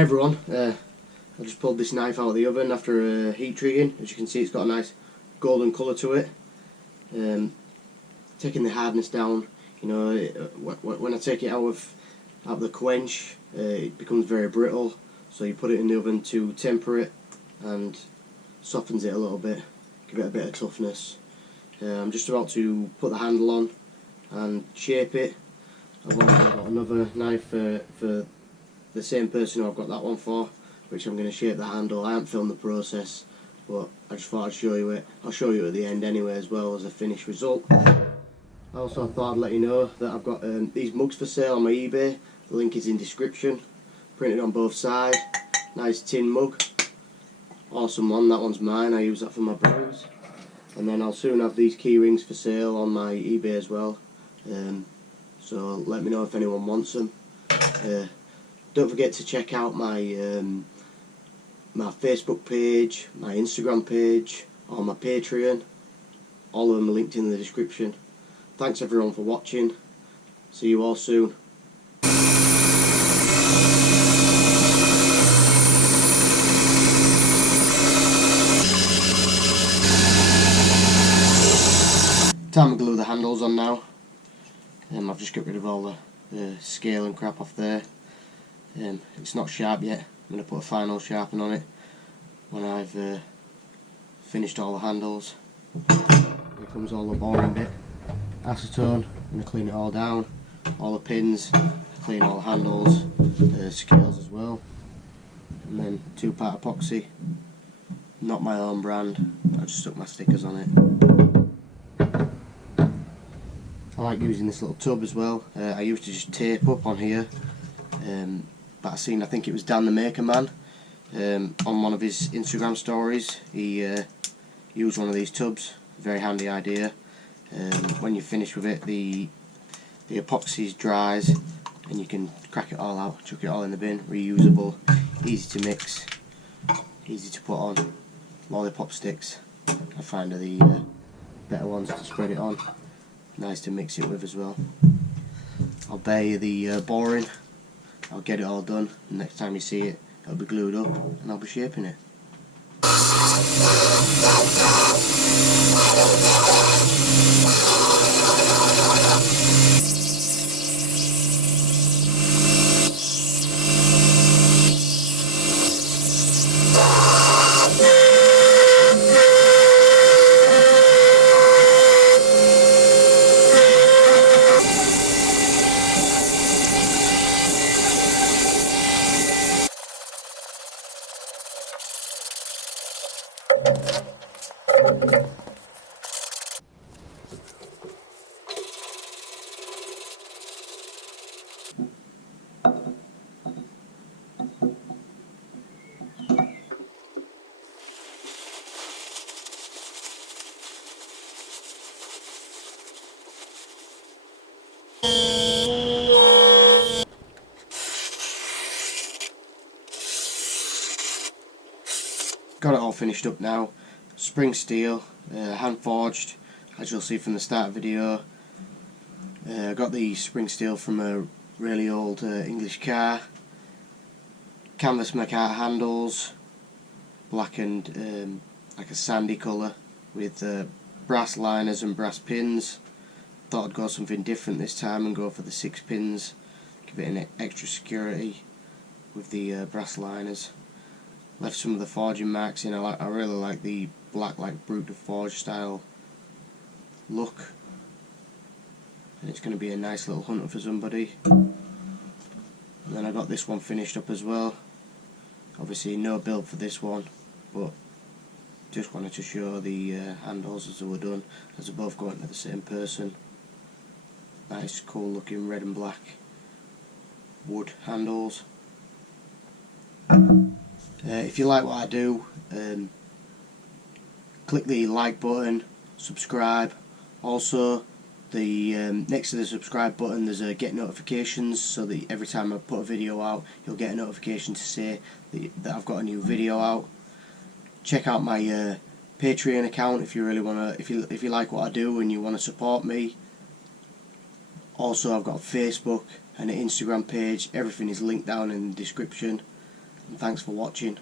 Hey everyone, I just pulled this knife out of the oven after heat treating. As you can see, it's got a nice golden colour to it. Taking the hardness down, you know, when I take it out of the quench, it becomes very brittle, so you put it in the oven to temper it and softens it a little bit, give it a bit of toughness. I'm just about to put the handle on and shape it. I've also got another knife for the same person who I've got that one for, which I'm going to shape the handle. I haven't filmed the process, but I just thought I'd show you it. I'll show you at the end anyway, as well as a finished result. I also thought I'd let you know that I've got these mugs for sale on my eBay. The link is in description. Printed on both sides. Nice tin mug. Awesome one. That one's mine. I use that for my brews. And then I'll soon have these key rings for sale on my eBay as well. So let me know if anyone wants them. Don't forget to check out my my Facebook page, my Instagram page, or my Patreon. All of them are linked in the description. Thanks everyone for watching. See you all soon. Time to glue the handles on now. I've just got rid of all the scale and crap off there. It's not sharp yet. I'm going to put a final sharpen on it when I've finished all the handles. Here comes all the boring bit. Acetone, I'm going to clean it all down. All the pins, clean all the handles, scales as well. And then 2-part epoxy. Not my own brand, I just stuck my stickers on it. I like using this little tub as well. I used to just tape up on here, but I think it was Dan the Maker Man, on one of his Instagram stories. He used one of these tubs. Very handy idea. When you're finished with it, the epoxy dries and you can crack it all out, chuck it all in the bin. Reusable, easy to mix, easy to put on. Lollipop sticks, I find, are the better ones to spread it on. Nice to mix it with as well. I'll bear you the boring. I'll get it all done. Next time you see it, it'll be glued up and I'll be shaping it. Got it all finished up now. Spring steel, hand forged, as you'll see from the start video. I got the spring steel from a really old English car. Canvas micarta handles, black and like a sandy colour, with brass liners and brass pins. Thought I'd go something different this time and go for the 6 pins, give it an extra security with the brass liners. Left some of the forging marks in. I really like the black, like brute de forge style look, and it's going to be a nice little hunter for somebody. And then I got this one finished up as well. Obviously no build for this one, but just wanted to show the handles as they were done, as they're both going to the same person. Nice cool looking red and black wood handles. If you like what I do, click the like button, subscribe. Also, the next to the subscribe button there's a get notifications, so that every time I put a video out you'll get a notification to say that I've got a new video out. Check out my Patreon account if you really wanna, if you like what I do and you want to support me. Also, I've got a Facebook and an Instagram page. Everything is linked down in the description. and thanks for watching.